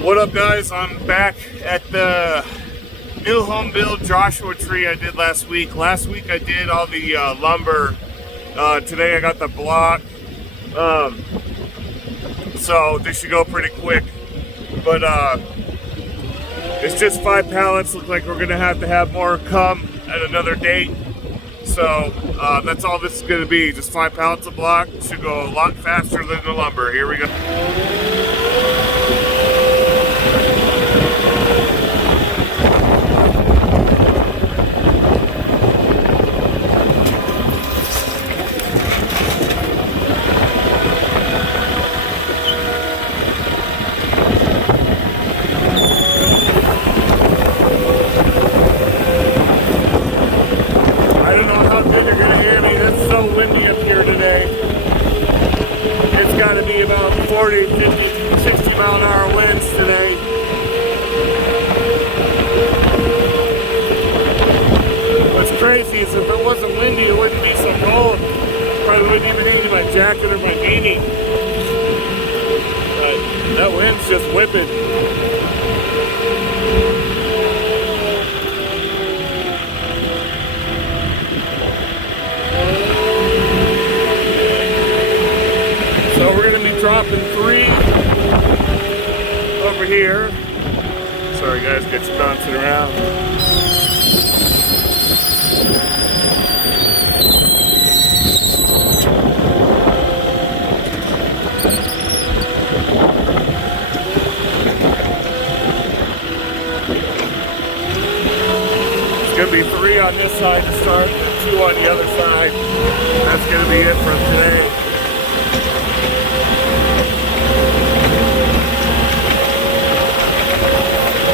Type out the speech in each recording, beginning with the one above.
What up, guys? I'm back at the new home build Joshua tree I did last week. Last week I did all the lumber. Today I got the block. So this should go pretty quick. But it's just 5 pallets. Look like we're gonna have to have more come at another date. So that's all this is gonna be. Just 5 pallets of block. Should go a lot faster than the lumber. Here we go. Windy up here today. It's got to be about 40, 50, 60 mile an hour winds today. What's crazy is if it wasn't windy, it wouldn't be so cold. Probably wouldn't even need my jacket or my beanie. But that wind's just whipping. So we're going to be dropping 3 over here. Sorry guys, gets bouncing around. It's going to be 3 on this side to start and 2 on the other side. That's going to be it for today.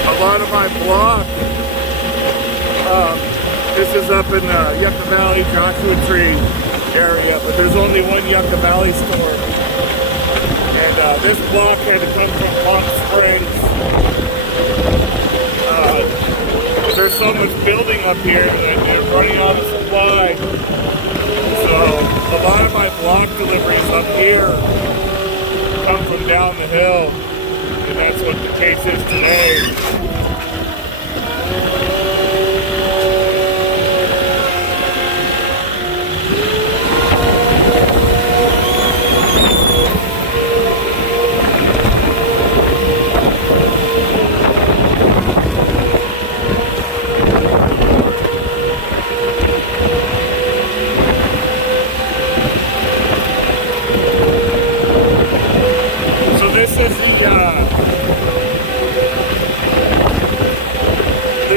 A lot of my block, this is up in the Yucca Valley Joshua Tree area, but there's only one Yucca Valley store. And this block had to come from Palm Springs. There's so much building up here that they're running out of supply. So a lot of my block deliveries up here come from down the hill. And that's what the case is today. So this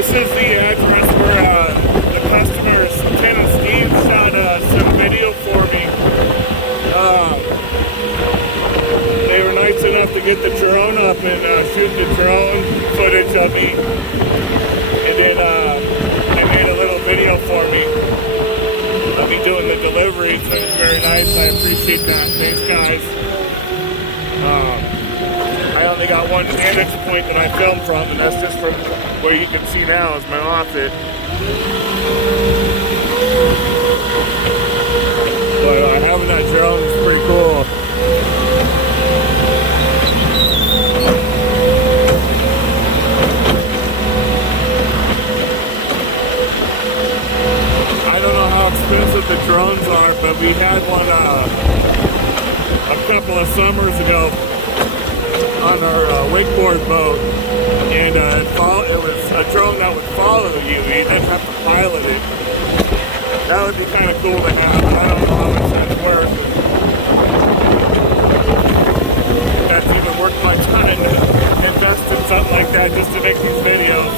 is the address where the customer's Lieutenant Steve shot some video for me. They were nice enough to get the drone up and shoot the drone footage of me. And then they made a little video for me of me doing the delivery, so it's very nice. I appreciate that. Thanks, guys. I only got one vantage point that I filmed from, and that's just from where you can see now is my Moffett. But having that drone is pretty cool. I don't know how expensive the drones are, but we had one a couple of summers ago on our wakeboard boat, and it was a drone that would follow you. You didn't have to pilot it. That would be kind of cool to have. I don't know how much that's worth. That's even worth my time to invest in something like that just to make these videos.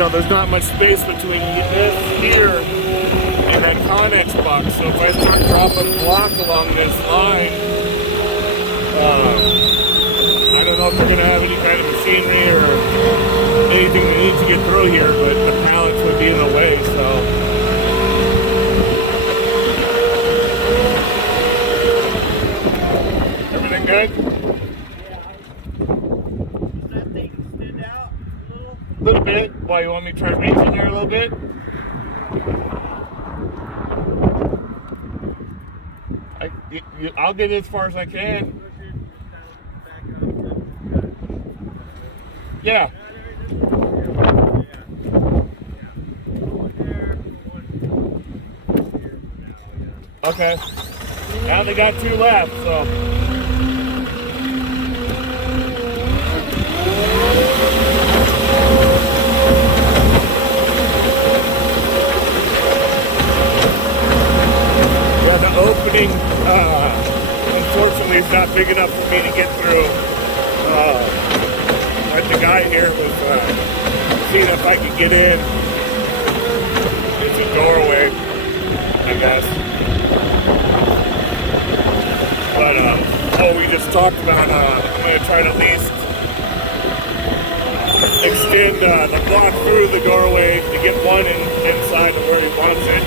know, there's not much space between this here and that Connex box. So if I start dropping block along this line, I don't know if they're going to have any kind of machinery or anything that needs to get through here, but the pallets would be in the way, so. Everything good? Does that thing stand out a little? A little bit. Why, you want me to try to reach in there a little bit? I'll get it as far as I can. Yeah. Okay. Now they got 2 left, so. Yeah, the opening, unfortunately, is not big enough for me to get through. But the guy here was seeing if I could get in. It's a doorway, I guess. But, we just talked about, I'm going to try to at least extend the block through the doorway to get one inside of where he wants it.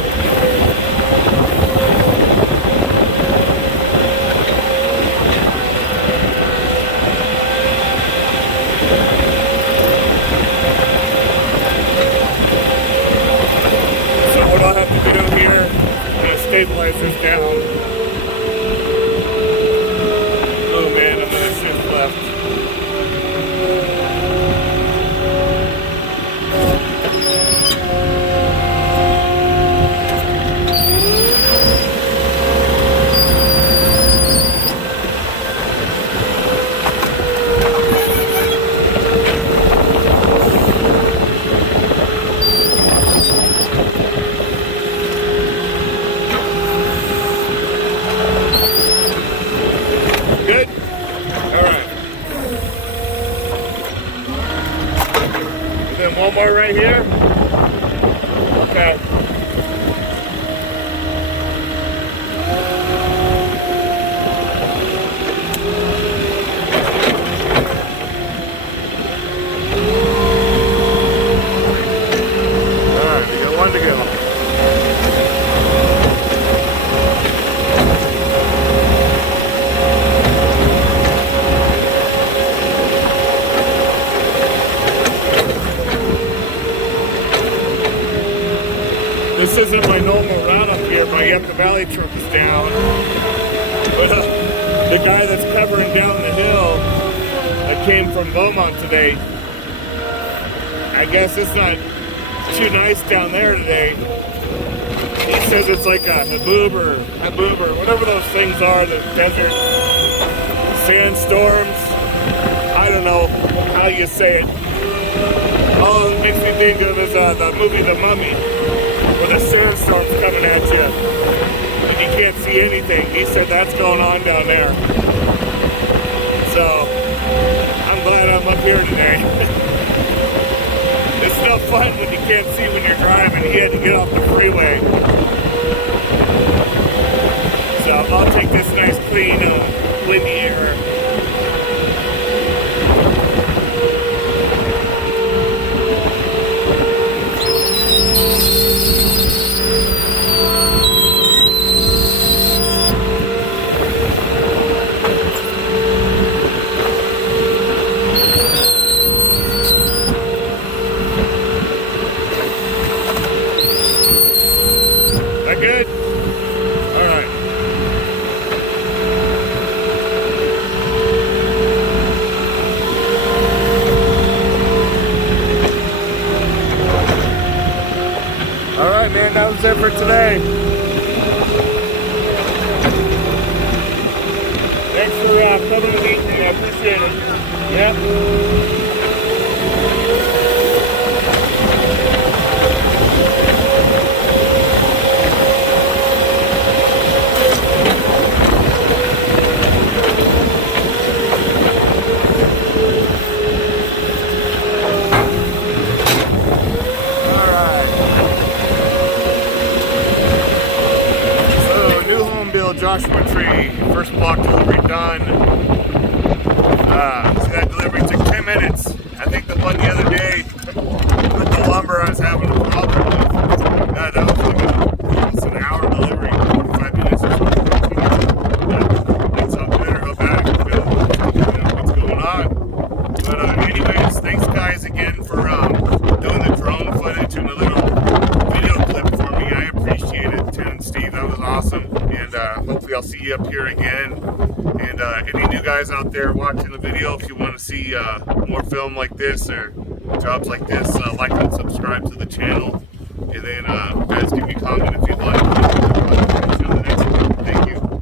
So what I'll have to do here is stabilize this down. Oh man, I'm gonna shift left. Good? Alright. And then one more right here. Okay. Alright, we got one to go. This isn't my normal route up here. My Yucca Valley truck is down. But the guy that's covering down the hill that came from Beaumont today, I guess it's not too nice down there today. He says it's like a haboob or whatever those things are, the desert sandstorms. I don't know how you say it. All it makes me think of is the movie The Mummy, where the sandstorm's coming at you and you can't see anything. He said that's going on down there. So I'm glad I'm up here today. It's no fun when you can't see when you're driving. He had to get off the freeway. So I'll take this nice clean windy air. Good? Alright. Alright, man, that was it for today. Thanks for coming to meet me. I appreciate it. Yep. little Joshua tree, first block delivery done. So that delivery took 10 minutes. I think the one the other day with the lumber I was having a problem with, that was like almost an hour delivery, 45 minutes or so. That's how good or how bad, what's going on. But anyways, thanks guys again for doing the drone footage and a little video clip for me. I appreciate it, Tim and Steve. That was awesome. And hopefully I'll see you up here again. And any new guys out there watching the video, if you want to see more film like this or jobs like this, like and subscribe to the channel. And then guys, give me a comment if you'd like.